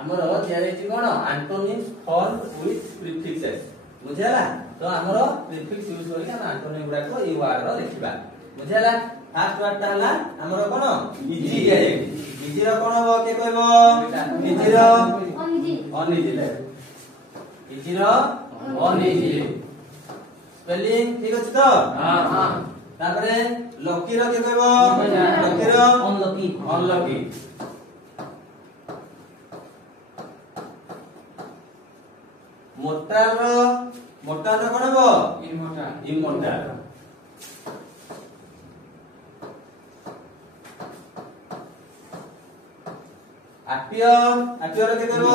हमर दिया कोन antonyms form with prefixes बुझेला तो हमर प्रीफिक्स यूज करके हम एंटोनिम गुडा को ई वर्ड रो लिखिबा बुझेला फर्स्ट वर्ड ता हला हमर कोन इजी इजी रो कोन हो के कहबो इजी रो अनइजी ले इजी रो अनइजी स्पेलिंग ठीक अछि तो हां हां तापरे लकी रो के कहबो लकी रो अनलकी अनलकी मोटार मोटार कोन हो इमोटार इमोटार आपियर आपियर के कहबो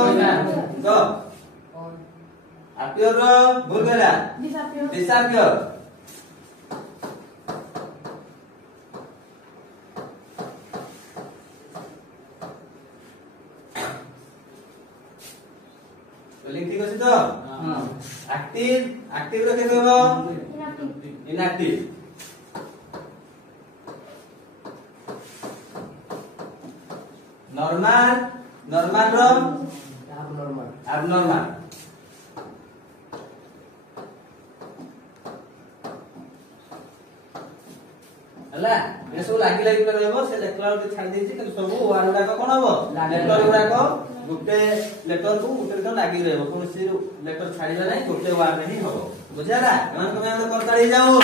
तो आपियर रो भूल गेला डिसअपियर स्पेलिंग ठीक अछि तो हां एक्टिव एक्टिव रो के कहबो इनएक्टिव इनएक्टिव नॉर्मल नॉर्मल रो एब्नॉर्मल एब्नॉर्मल हला ये सब लागी लागी रहबो से लेटर के छाड़ देछि कि सब वार्ड गुडा कोन हबो लेटर गुडा को गुटे लेटर को गुटे तो लागी रहबो कोन से लेटर छाड़िला नै गुटे वार्ड नहीं हबो बुझाला एमान को मैं करताली जाऊ।